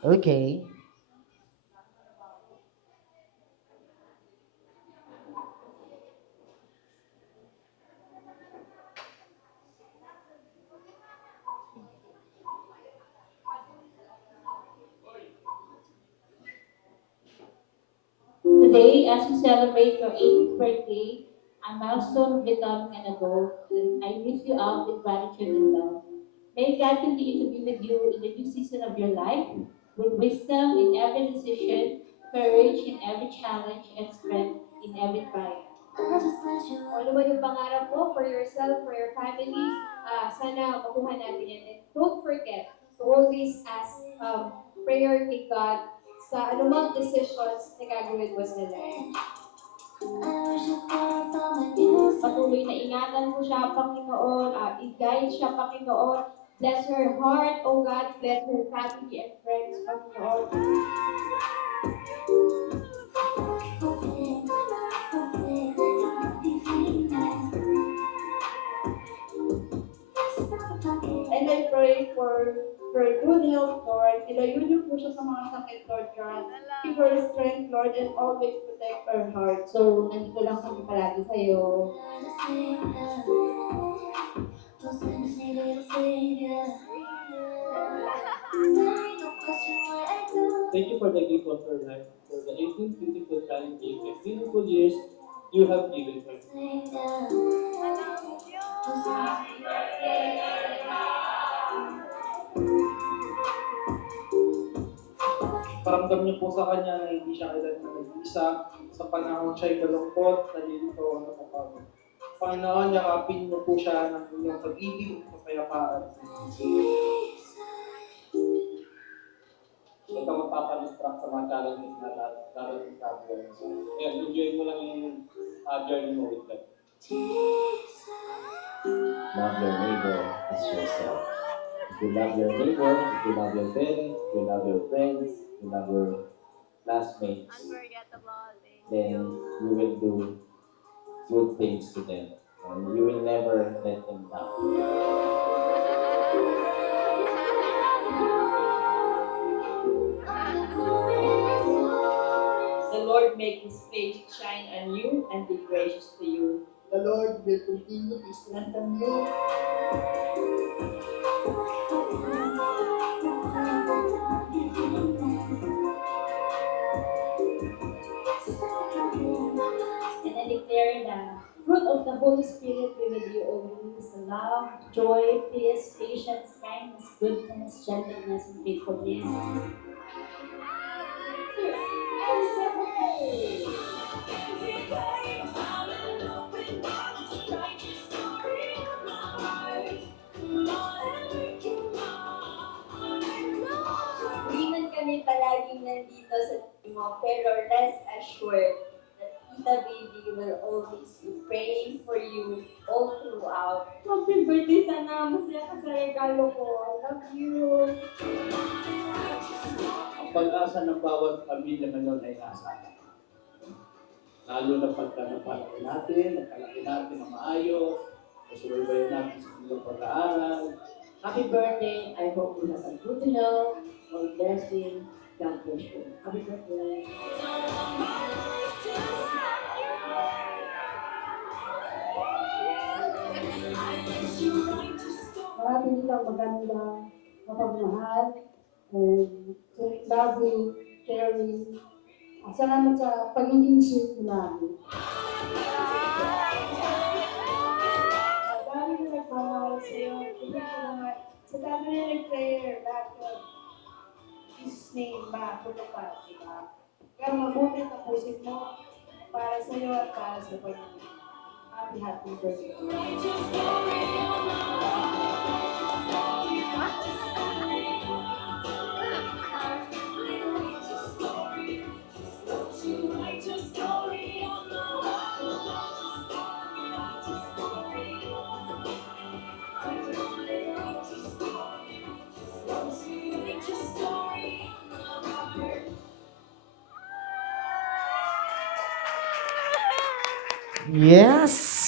Okay. Today, as we celebrate your 18th birthday, a milestone of becoming an adult, I lift you up with gratitude and love. May God continue to be with you in the new season of your life, with wisdom in every decision, courage in every challenge, and strength in every trial. Ano man yung pangarap mo for yourself, for your family, sana makuha natin yan. And don't forget to always ask prayer kay God sa anumang decisions na gagawin mo sa life. Patuloy na ingatan mo siya, Panginoon, i-guide siya, Panginoon. Bless her heart, O God, bless her family and friends, Panginoon. And I pray for good health, Lord. Ilayo niyo po siya sa mga sakit, Lord God. Give her strength, Lord, and always protect her heart. So, nandito lang kami palagi sa'yo. Thank you for the gift of your life, for the 18 beautiful, challenging, and meaningful years you have given her. Paramdam niyo po sa kanya na hindi siya kailanman nag-iisa sa panahon siya'y malungkot, nalilito, o napapagod. Panginoon, yakapin niyo po siya ng inyong pag-ibig at kapayapaan. Huwag ka magpapadistract sa mga challenges na darating sa buhay mo. Kaya enjoy mo lang yung journey mo with God. Love your neighbor as yourself. If you love your neighbor, if you love your parents, if you love your friends, if you love your classmates, then you will do good things to them. And you will never let them down. The Lord make His face shine on you and be gracious to you. The Lord will continue to strengthen you. And I declare the fruit of the Holy Spirit be with you always: love, joy, peace, patience, kindness, goodness, gentleness, and faithfulness. Hindi man kami palaging nandito sa mo, pero rest assured that Tita Baby will always be praying for you all throughout. Happy birthday, sana masaya ka sa regalo ko. I love you. Ang pag-asa ng bawat pamilya ngayon ay nasa atin. Lalo na pagka napalaki natin, napalaki natin na maayos, nasubaybayan natin sa kanilang pag-aaral. Happy birthday. I hope you have a good health, all blessing. God bless you. Happy birthday. Marami kang maganda, mapagmahal, and loving, caring. Salamat sa pagiging sweet mo namin. Dami na nagmamahal sa'yo. Hindi ko naman. Sa dami na nag-prayer, lahat ng Jesus name, matutupad, di ba? Kaya mabuti tapusin mo para sa'yo at para sa Panginoon. Happy birthday. Yes.